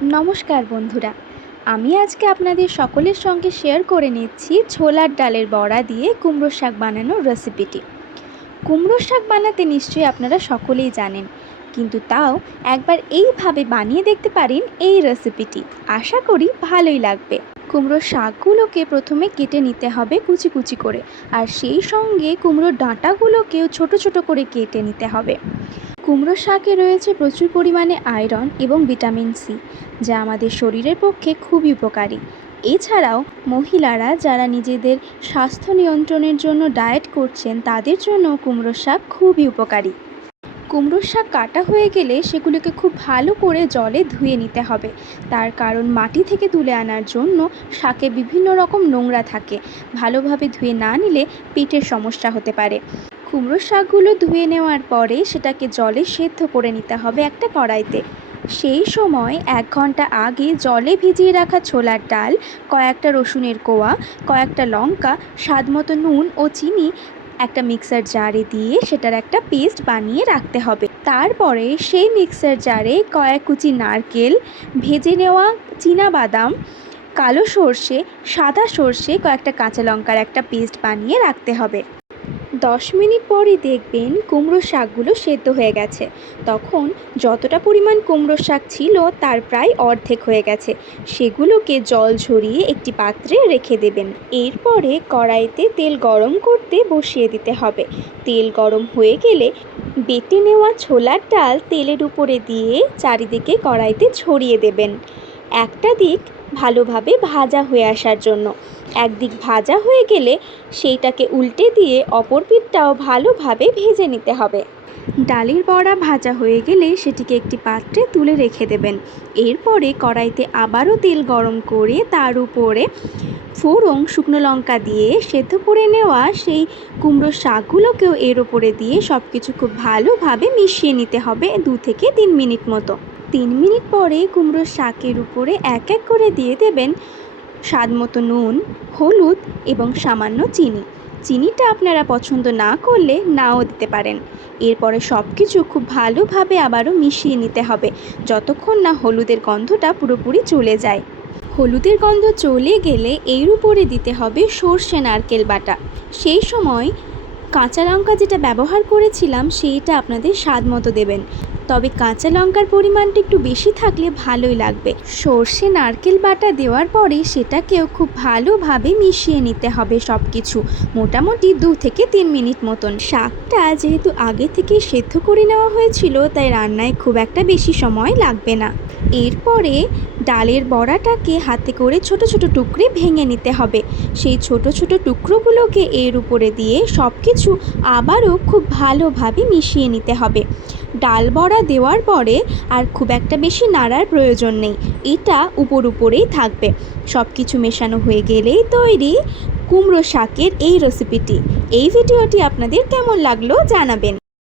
নমস্কার বন্ধুরা, আমি আজকে আপনাদের সকলের সঙ্গে শেয়ার করে নিচ্ছি ছোলার ডালের বড়া দিয়ে কুমড়ো শাক বানানোর রেসিপিটি কুমড়ো শাক বানাতে নিশ্চয়ই আপনারা সকলেই জানেন, কিন্তু তাও একবার এইভাবে বানিয়ে দেখতে পারেন এই রেসিপিটি আশা করি ভালোই লাগবে। কুমড়োর শাকগুলোকে প্রথমে কেটে নিতে হবে কুচি কুচি করে, আর সেই সঙ্গে কুমড়োর ডাঁটাগুলোকেও ছোট ছোট করে কেটে নিতে হবে। কুমড়ো শাকে রয়েছে প্রচুর পরিমাণে আয়রন এবং ভিটামিন সি, যা আমাদের শরীরের পক্ষে খুবই উপকারী। এছাড়াও মহিলারা যারা নিজেদের স্বাস্থ্য নিয়ন্ত্রণের জন্য ডায়েট করছেন, তাদের জন্য কুমড়ো শাক খুবই উপকারী। কুমড়োর শাক কাটা হয়ে গেলে সেগুলোকে খুব ভালো করে জলে ধুয়ে নিতে হবে। তার কারণ মাটি থেকে তুলে আনার জন্য শাকে বিভিন্ন রকম নোংরা থাকে। ভালোভাবে ধুয়ে না নিলে পেটের সমস্যা হতে পারে। কুমড়োর শাকগুলো ধুয়ে নেওয়ার পরে সেটাকে জলে সেদ্ধ করে নিতে হবে একটা কড়াইতে। সেই সময় এক ঘণ্টা আগে জলে ভিজিয়ে রাখা ছোলার ডাল, কয়েকটা রসুনের কোয়া, কয়েকটা লঙ্কা স্বাদ মতো নুন ও চিনি, একটা মিক্সার জারে দিয়ে সেটার একটা পেস্ট বানিয়ে রাখতে হবে। তারপরে সেই মিক্সার জারে কয়েক কুচি নারকেল, ভেজে নেওয়া বাদাম কালো সর্ষে, সাদা সর্ষে, কয়েকটা কাঁচা লঙ্কার একটা পেস্ট বানিয়ে রাখতে হবে। দশ মিনিট পরে দেখবেন কুমড়ো শাকগুলো সেদ্ধ হয়ে গেছে। তখন যতটা পরিমাণ কুমড়ো শাক ছিল তার প্রায় অর্ধেক হয়ে গেছে। সেগুলোকে জল ঝরিয়ে একটি পাত্রে রেখে দেবেন। এরপরে কড়াইতে তেল গরম করতে বসিয়ে দিতে হবে। তেল গরম হয়ে গেলে বেটে নেওয়া ছোলার ডাল তেলের উপরে দিয়ে চারিদিকে কড়াইতে ছড়িয়ে দেবেন। একটা দিক ভালোভাবে ভাজা হয়ে আসার জন্য। একদিক ভাজা হয়ে গেলে সেইটাকে উল্টে দিয়ে অপর পিঠটাও ভালোভাবে ভেজে নিতে হবে। ডালের বড়া ভাজা হয়ে গেলে সেটিকে একটি পাত্রে তুলে রেখে দেবেন। এরপরে কড়াইতে আবারও তেল গরম করে তার উপরে ফোড়ন, শুকনো লঙ্কা দিয়ে সেদ্ধ করে নেওয়া সেই কুমড়োর শাকগুলোকেও এর ওপরে দিয়ে সব কিছু খুব ভালোভাবে মিশিয়ে নিতে হবে দু থেকে তিন মিনিট মতো। তিন মিনিট পরে কুমড়োর শাকের উপরে এক এক করে দিয়ে দেবেন স্বাদ মতো নুন, হলুদ এবং সামান্য চিনি। চিনিটা আপনারা পছন্দ না করলে নাও দিতে পারেন। এরপরে সব কিছু খুব ভালোভাবে আবারও মিশিয়ে নিতে হবে, যতক্ষণ না হলুদের গন্ধটা পুরোপুরি চলে যায়। হলুদের গন্ধ চলে গেলে এর উপরে দিতে হবে সর্ষে নারকেল বাটা। সেই সময় কাঁচা লঙ্কা যেটা ব্যবহার করেছিলাম, সেইটা আপনাদের স্বাদ মতো দেবেন। তবে কাঁচা লঙ্কার পরিমাণটা একটু বেশি থাকলে ভালোই লাগবে। সর্ষে, নারকেল বাটা দেওয়ার পরে সেটাকেও খুব ভালোভাবে মিশিয়ে নিতে হবে সব কিছু মোটামুটি দু থেকে তিন মিনিট মতন। শাকটা যেহেতু আগে থেকে সেদ্ধ করে নেওয়া হয়েছিল, তাই রান্নায় খুব একটা বেশি সময় লাগবে না। এরপরে ডালের বড়াটাকে হাতে করে ছোট ছোট টুকরে ভেঙে নিতে হবে। সেই ছোট ছোট টুকরোগুলোকে এর উপরে দিয়ে সব কিছু আবারও খুব ভালোভাবে মিশিয়ে নিতে হবে। ডাল বড়া দেওয়ার পরে আর খুব একটা বেশি নাড়ার প্রয়োজন নেই। এটা উপর উপরেই থাকবে। সব কিছু মেশানো হয়ে গেলেই তৈরি কুমড়ো শাকের এই রেসিপিটি এই ভিডিওটি আপনাদের কেমন লাগল জানাবেন।